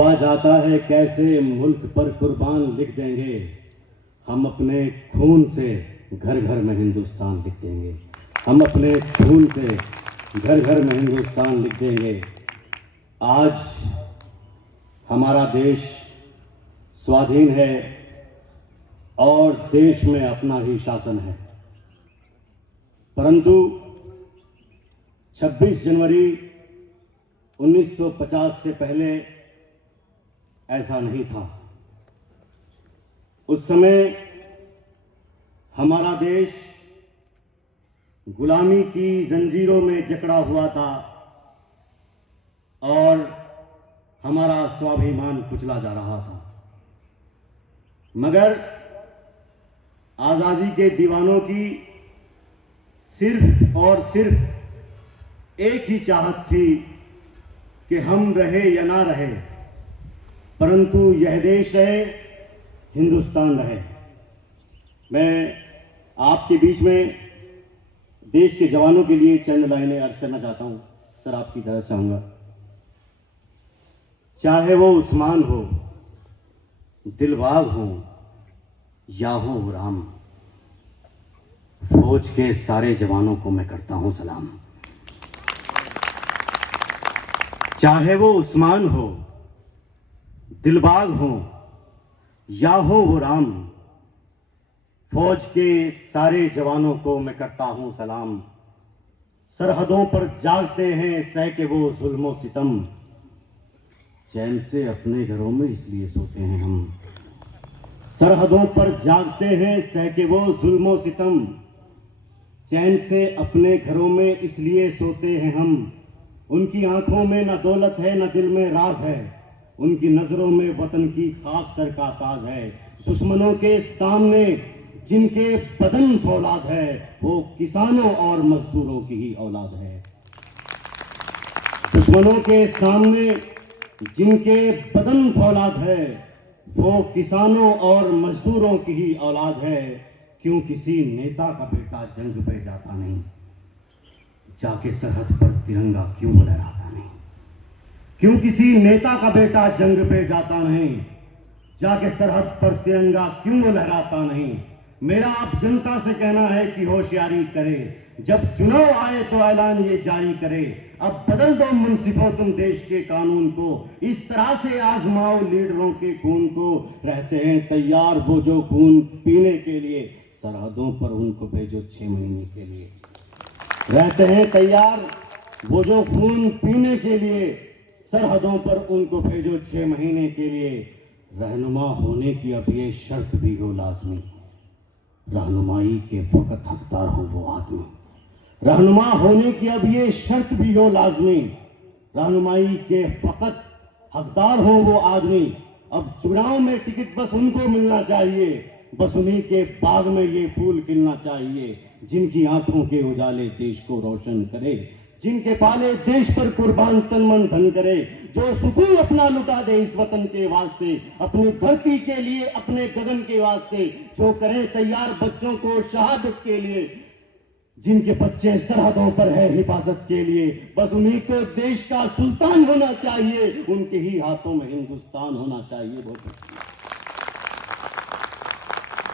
आ जाता है कैसे मुल्क पर कुर्बान लिख देंगे, हम अपने खून से घर घर में हिंदुस्तान लिख देंगे। हम अपने खून से घर घर में हिंदुस्तान लिख देंगे। आज हमारा देश स्वाधीन है और देश में अपना ही शासन है, परंतु 26 जनवरी 1950 से पहले ऐसा नहीं था। उस समय हमारा देश गुलामी की जंजीरों में जकड़ा हुआ था और हमारा स्वाभिमान कुचला जा रहा था। मगर आजादी के दीवानों की सिर्फ और सिर्फ एक ही चाहत थी कि हम रहे या ना रहे, परंतु यह देश रहे, हिंदुस्तान रहे। मैं आपके बीच में देश के जवानों के लिए चंद लाइनें अर्ज करना चाहता हूं। सर, आपकी इजाजत चाहूंगा। चाहे वो उस्मान हो, दिलबाग हो या हो राम, फौज के सारे जवानों को मैं करता हूं सलाम। चाहे वो उस्मान हो, दिलबाग हो या हो वो राम, फौज के सारे जवानों को मैं करता हूं सलाम। सरहदों पर जागते हैं सह वो जुल्मो सितम, चैन से अपने घरों में इसलिए सोते हैं हम। सरहदों पर जागते हैं सह वो जुल्मो सितम, चैन से अपने घरों में इसलिए सोते हैं हम। उनकी आंखों में न दौलत है न दिल में राज है, उनकी नजरों में वतन की खाक सर का ताज है। दुश्मनों के सामने जिनके बदन फौलाद है, वो किसानों और मजदूरों की ही औलाद है। दुश्मनों के सामने जिनके बदन फौलाद है, वो किसानों और मजदूरों की ही औलाद है। क्यों किसी नेता का बेटा जंग पे जाता नहीं, जाके सरहद पर तिरंगा क्यों लहराता नहीं। क्यों किसी नेता का बेटा जंग पे जाता नहीं, जाके सरहद पर तिरंगा क्यों लहराता नहीं। मेरा आप जनता से कहना है कि होशियारी करे, जब चुनाव आए तो ऐलान ये जारी करे। अब बदल दो मुंसिफों तुम देश के कानून को, इस तरह से आजमाओ लीडरों के खून को। रहते हैं तैयार वो जो खून पीने के लिए, सरहदों पर उनको भेजो 6 महीने के लिए। रहते हैं तैयार वो जो खून पीने के लिए, सरहदों पर उनको भेजो 6 महीने के लिए। रहनुमा होने की अब ये शर्त भी हो लाजमी, रहनुमाई के फकत हकदार हो वो आदमी। रहनुमा होने की अब ये शर्त भी हो लाजमी, रहनुमाई के फकत हकदार हो वो आदमी। अब चुनाव में टिकट बस उनको मिलना चाहिए, बस उन्हीं के बाग में ये फूल खिलना चाहिए। जिनकी आंखों के उजाले देश को रोशन करे, जिनके पाले देश पर कुर्बान तन मन धन करे। जो सुकून अपना लुटा दे इस वतन के वास्ते, अपनी धरती के लिए, अपने गगन के वास्ते। जो करे तैयार बच्चों को शहादत के लिए, जिनके बच्चे सरहदों पर है हिफाजत के लिए। बस उन्हीं को देश का सुल्तान होना चाहिए, उनके ही हाथों में हिंदुस्तान होना चाहिए। बहुत